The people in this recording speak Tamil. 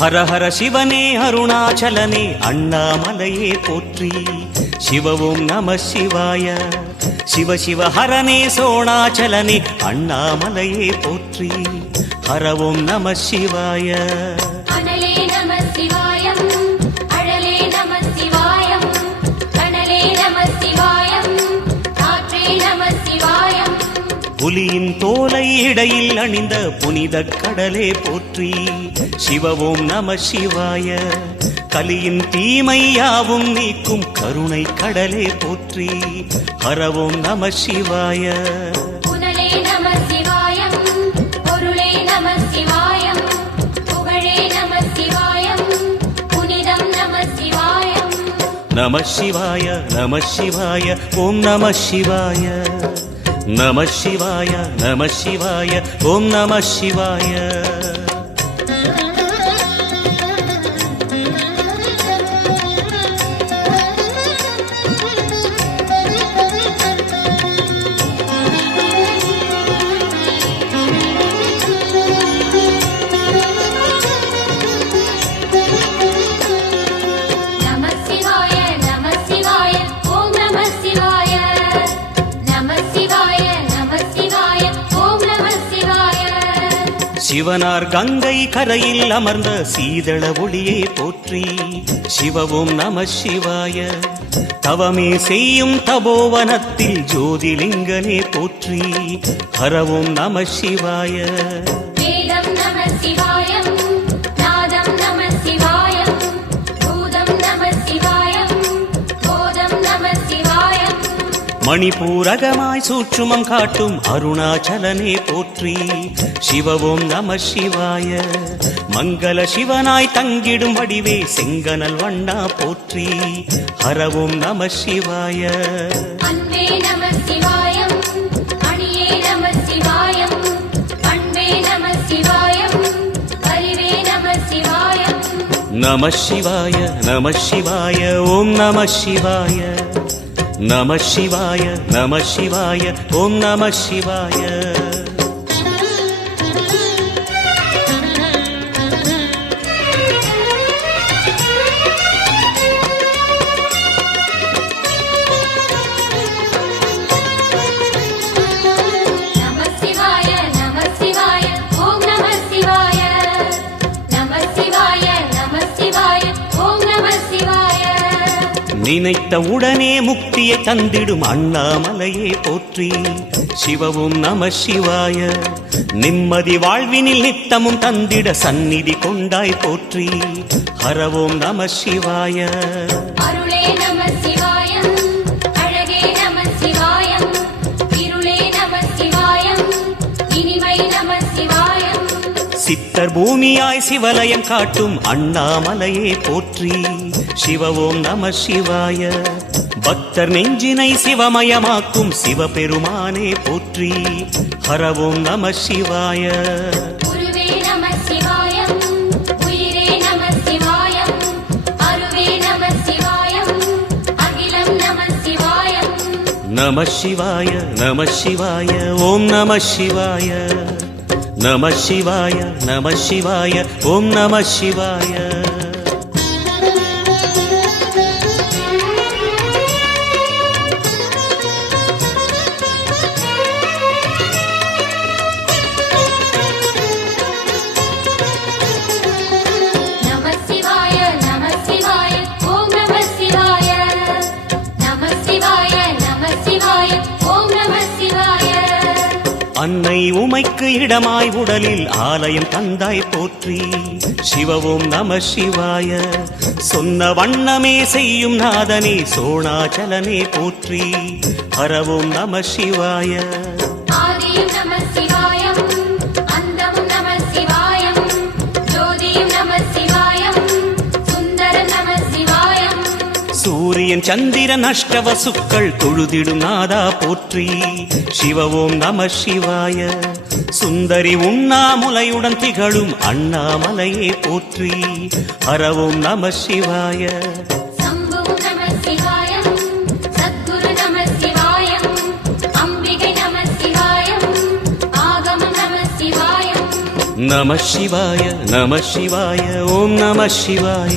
ஹர ஹர சிவனே அருணாச்சலனே அண்ணாமலையே போற்றி. சிவ ஓம் நம சிவாய. சிவ சிவ ஹரனே சோணாச்சலனே அண்ணாமலையே போற்றி. ஹர ஓம் நம சிவாய. அனலே நம சிவாயம், அழலே நம சிவாயம், கனலே நம சிவாயம், காற்றே நம சிவாயம். புலியின் தோலை இடையில் அணிந்த புனித கடலே போற்றி. சிவ ஓம் நம சிவாய. கலியின் தீமையாவும் நீக்கும் கருணை கடலே போற்றி. ஹர ஓம் நம சிவாய. புனலே நம சிவாயம், பொருளே நம சிவாயம், புகழே நம சிவாயம், புனிதம் நம சிவாயம். நம சிவாய நம சிவாய ஓம் நம சிவாய. நம சிவாய நம சிவாய ஓம் நம சிவாய. சிவனார் கங்கை கரையில் அமர்ந்த சீதள ஒளியே போற்றி. சிவ ஓம் நம சிவாய. தவமே செய்யும் தபோவனத்தில் ஜோதிலிங்கனே போற்றி. ஹர ஓம் நம சிவாய. வேதம் நம சிவாயம், நாதம் நம சிவாயம், பூதம் நம சிவாயம், போதம் நம சிவாயம். மணிபூரகமாய் சூட்சுமம் காட்டும் அருணாச்சலனே போற்றி. சிவ ஓம் நம சிவாய. மங்கள சிவனாய் தங்கிடும் வடிவே செங்கனல் வண்ணா போற்றி. ஹர ஓம் நம சிவாய. அன்பே நம சிவாயம், அணியே நம சிவாயம், பண்பே நம சிவாயம், அறிவே நம சிவாயம். நம சிவாய நம சிவாய ஓம் நம சிவாய. நம சிவாய நம சிவாய ஓம் நம சிவாய. நினைத்த உடனே முக்தியை தந்திடும் அண்ணாமலையே போற்றி. சிவ ஓம் நம சிவாய. நிம்மதி வாழ்வினில் நித்தமும் தந்திட சந்நிதி கொண்டாய் போற்றி. ஹர ஓம் நம சிவாய. அருளே நம சிவாயம், அழகே நம சிவாயம், இருளே நம சிவாயம், இனிமை நம சிவாயம். சித்தர் பூமியாய் சிவலயம் காட்டும் அண்ணாமலையே போற்றி. சிவ ஓம் நம சிவாய. பக்தர் நெஞ்சினை சிவமயமாக்கும் சிவபெருமானே போற்றி. ஹர ஓம் நம சிவாய. குருவே நம சிவாயம், உயிரே நம சிவாயம், அருவே நம சிவாயம், அகிலம் நம சிவாயம். நம சிவாய நம சிவாய ஓம் நம சிவாய. நம சிவாய நம சிவாய ஓம் நம சிவாய. அன்னை உமைக்கு இடமாய் உடலில் ஆலயம் தந்தாய் போற்றி. சிவ ஓம் நம சிவாய. சொன்ன வண்ணமே செய்யும் நாதனே சோணாச்சலனே போற்றி. ஹர ஓம் நம சிவாய. ஆதியும் நம சிவாயம், அந்தமும் நம சிவாயம், ஜோதியும் நம சிவாயம், சுந்தரம் நம சிவாயம். சூரியன் சந்திரன் அஷ்டவசுக்கள் தொழுதிடும் நாதா போற்றி. சிவ ஓம் நம சிவாய. சுந்தரி உண்ணாமுலையுடன் திகழும் அண்ணாமலையே போற்றி. ஹர ஓம் நம சிவாய. சம்பு நம சிவாயம், சத்குரு நம சிவாயம், அம்பிகை நம சிவாயம், ஆகமம் நம சிவாயம். நம சிவாய நம சிவாய ஓம் நம சிவாய